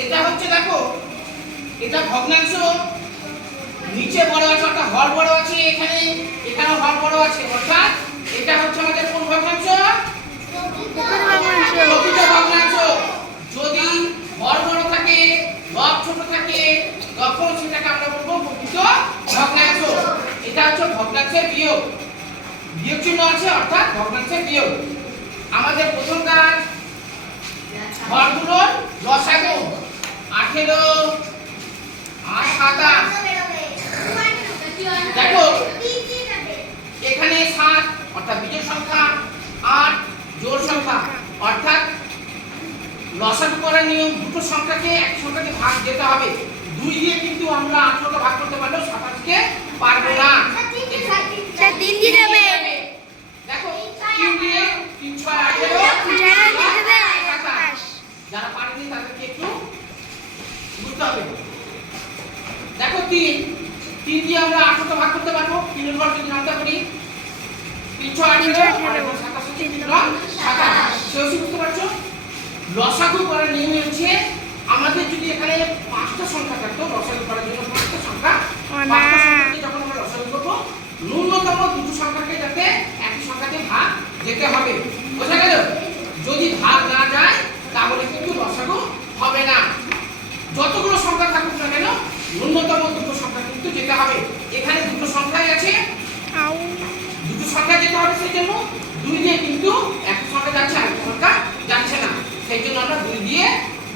এটা হচ্ছে দেখো এটা ভগ্নাংশ। নিচে বড় আছে অর্থাৎ হর বড় আছে এখানে এখানে হর বড় আছে। অর্থাৎ এটা হচ্ছে আমাদের কোন ভগ্নাংশ? প্রকৃত ভগ্নাংশ। যদি হর বড় থাকে লব ছোট থাকে তখন সেটাকে আমরা বলব প্রকৃত ভগ্নাংশ। এটা হচ্ছে ভগ্নাংশের বিয়োগ। বিয়োগ চিহ্ন আছে অর্থাৎ ভগ্নাংশের বিয়োগ। আমাদের প্রথম কাজ হরগুলোর লসাগু। আঠেরো আর সাতাশ। দেখো এখানে সাত অর্থাৎ বিজোড় সংখ্যা আট জোড় সংখ্যা। অর্থাৎ লসাগু করার নিয়ম দুটো সংখ্যাকে এক সংখ্যাকে ভাগ যেতে হবে। দুই দিয়ে কিন্তু আমরা আঠারোটা ভাগ করতে পারলেও সাতাশকে পারব না। তিন দিয়ে দেখো তিন দিয়ে তিন ছয় আঠেরো যারা দিয়ে দেবে সাতাশ। যারা পারেনি তাদেরকে একটু বুঝতে হবে। দেখো তিন। তিন দিয়ে আমরা আঠারোটা ভাগ করতে পারব। তিনের পর। যদি নামতে পারি তিন ছয় আঠেরো সাতাশ। বুঝতে পারছ? লসাগু করার নিয়ম হচ্ছে আমাদের যদি এখানে পাঁচটা সংখ্যা থাকতো লসাগু করার জন্য পাঁচটা সংখ্যা পাঁচটা সংখ্যাকে যখন আমরা লসাগু করব ন্যূনতম দুটো সংখ্যাকে যাতে একই সংখ্যাতে ভাগ যেতে হবে বোঝা গেল যদি ভাগ না যায় তাহলে কিন্তু লসাগু হবে না যতগুলো সংখ্যা থাকুক না কেন ন্যূনতম দুটো সংখ্যা কিন্তু যেতে হবে এখানে দুটো সংখ্যাই আছে আউ দুটো সংখ্যা যেতে হবে সেই জন্য দুই দিয়ে কিন্তু একটা সংখ্যা যাচ্ছে আর সংখ্যা যাচ্ছে না। সেই জন্য আমরা দুই দিয়ে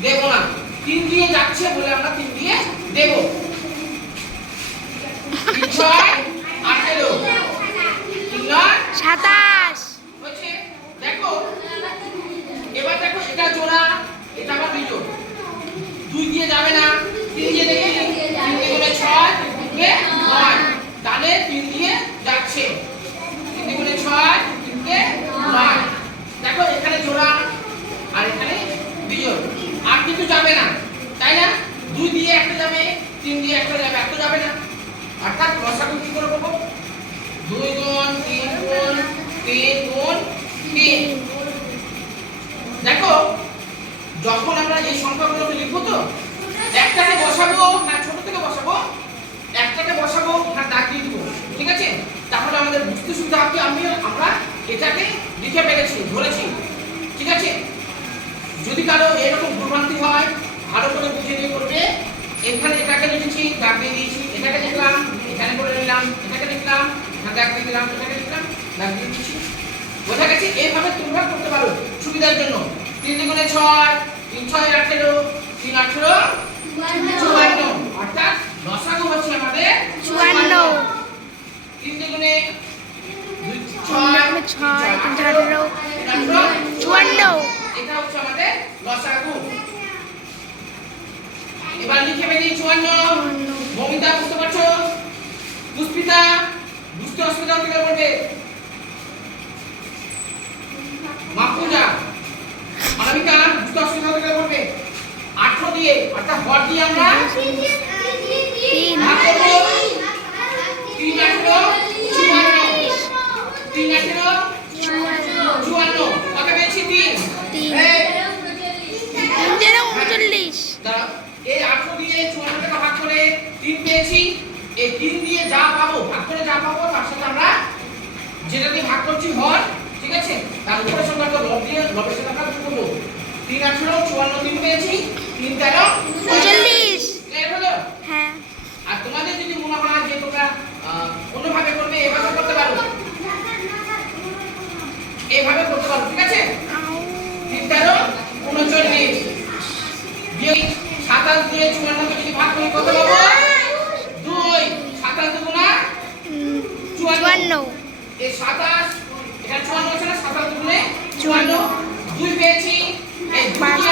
দেব না। তিন দিয়ে যাচ্ছে বলে আমরা তিন দিয়ে দেব। ছয় আঠেরো। সাতাশ। দেখো এবার দেখো এটা জোড়া এটা আবার বিজোড় দুই দিয়ে যাবে না। তিন দিয়ে দেখি তিন দিয়ে ছয় তিন দিয়ে নয়। তাহলে তিন দিয়ে যাচ্ছে তিন দিয়ে গেলে ছয় তিন দিয়ে নয় দেখো এখানে জোড়া আর এখানে বিজোড় আর কিন্তু যাবে না তাই না দুই দিয়ে একটা যাবে তিন দিয়ে একটা যাবে একটা যাবে না। অর্থাৎ লসাগু কি করে করব? দুই গুণ, তিন গুণ তিন গুণ, তিন। দেখো, যখন আমরা এই সংখ্যাগুলোকে লিখব তো, একটাকে বসাবো না ছোট থেকে বসাবো, একটাকে বসাবো না দাগ দিয়ে দিব ঠিক আছে? তাহলে আমাদের বুঝতে সুবিধা হবে আমি আমরা এটাকে লিখে পেরেছি ধরেছি। ঠিক আছে? যদি কারও এরকম ভুলভ্রান্তি হয়, ভালো করে বুঝে নিয়ে করবে এখানে এটাকে লিখেছি দাগ দিয়ে দিয়েছি এটাকে লিখলাম এখানে করে নিলাম এখানে দাগ দিয়ে দিলাম এটাকে লিখলাম দাগ দিয়ে দিয়েছি বোঝা গেছে? এইভাবে তোমরা করতে পারো সুবিধার জন্য। তিন দুগুণে ছয় তিন ছয় আঠেরো তিন আঠেরো চুয়ান্ন। অর্থাৎ লসাগু হচ্ছে আমাদের চুয়ান্ন। তিন দুগুণে ছয় ছয় তিন আঠেরো। চুয়ান্ন। এটা হচ্ছে আমাদের লসাগু এবার লিখে ফেলি চুয়ান্ন। মমিতা বুঝতে পারছ পুষ্পিতা অসুবিধা গেলে বলবে মাহফুজা অনামিকা দুটো অসুবিধা হতে পারবে আঠেরো দিয়ে অর্থাৎ হর দিয়ে আমরা তিন ভাগ করব তিন আঠেরো চুয়ান্ন তিন আঠেরো চুয়ান্ন কত পেয়েছি তিন তিন। এই, তিন তেরো উনচল্লিশ দাঁড়াও। এই আঠেরো দিয়ে চুয়ান্ন টাকা ভাগ করে তিন পেয়েছি এই তিন দিয়ে যা পাবো ভাগ করে যা পাবো তার সাথে আমরা যেটা দিয়ে ভাগ করছি হর ঠিক আছে তার উপরে সংখ্যাটা লব দিয়ে, লবের গুণ করব তিন আঠারো, চুয়ান্ন তিন পেয়েছি। তিন তেরো উনচল্লিশ ক্লিয়ার হলো হ্যাঁ আর তোমাদের যদি মনে হয় যে তোমরা আহ, অন্যভাবে করবে এভাবে করতে পারো এইভাবে করতে পারো ঠিক আছে আউ তিন তেরো উনচল্লিশ দিয়ে সাতাশ দিয়ে চুয়ান্নকে যদি ভাগ করি কত পাবো দুই সাতাশ দুগুণা উম, চুয়ান্ন চুয়ান্ন এই সাতাশ এটা চুয়ান্ন আছে না সাতাশ দুগুণে চুয়ান্ন। দুই পেয়েছি। এই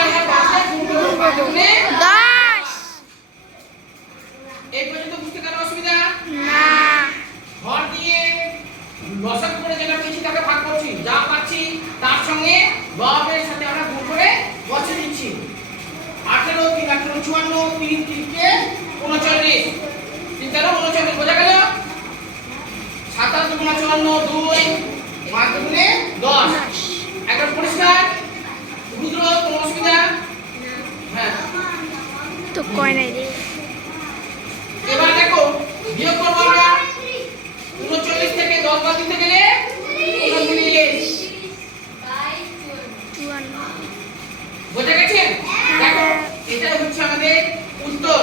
আমরা পাঁচে গুণ করব পাঁচ দুগুণে দশ এই পর্যন্ত বুঝতে কারও অসুবিধা? না। ঘর দিয়ে লসাগু করে যেটা পেয়েছি তাকে ভাগ করছি। যা পাচ্ছি তার সঙ্গে লবের সাথে আমরা গুণ করে বসে দিচ্ছি। আঠেরো তিন আঠেরো চুয়ান্ন তিন তিনকে উনচল্লিশ। তিন তেরো উনচল্লিশ বোঝা গেল? সাতাশ দুগুণা চুয়ান্ন দুই পাঁচ দুগুণে দশ। একবার পরিষ্কার রুদ্র কোনো অসুবিধা? হ্যাঁ। যোগ করে নাই রে? এবার দেখো বিয়োগ করব আমরা উনচল্লিশ থেকে দশ বাদ দিতে গেলে চুয়ান্ন। বোঝা গেছে? দেখো এটা হচ্ছে আমাদের উত্তর।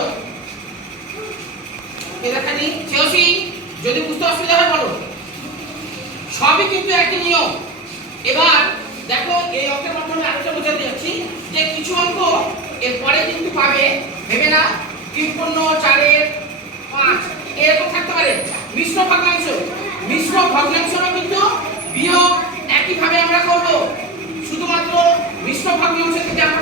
এখানে চেয়সি যদি বুঝতে অসুবিধা হয় বলো। সবই কিন্তু একই নিয়ম। এবার দেখো, এই অঙ্কের মাধ্যমে আরেকটা বোঝাতে যাচ্ছি যে কিছু অঙ্ক এরপরে কিন্তু পাবে, ভেবে না তিপ্পন্ন চারের পাঁচ। এরকম থাকতে পারে। মিশ্র ভগ্নাংশ। মিশ্র ভগ্নাংশরও কিন্তু বিয়োগ একইভাবে আমরা করব। শুধুমাত্র মিশ্র ভগ্নাংশ থেকে আমরা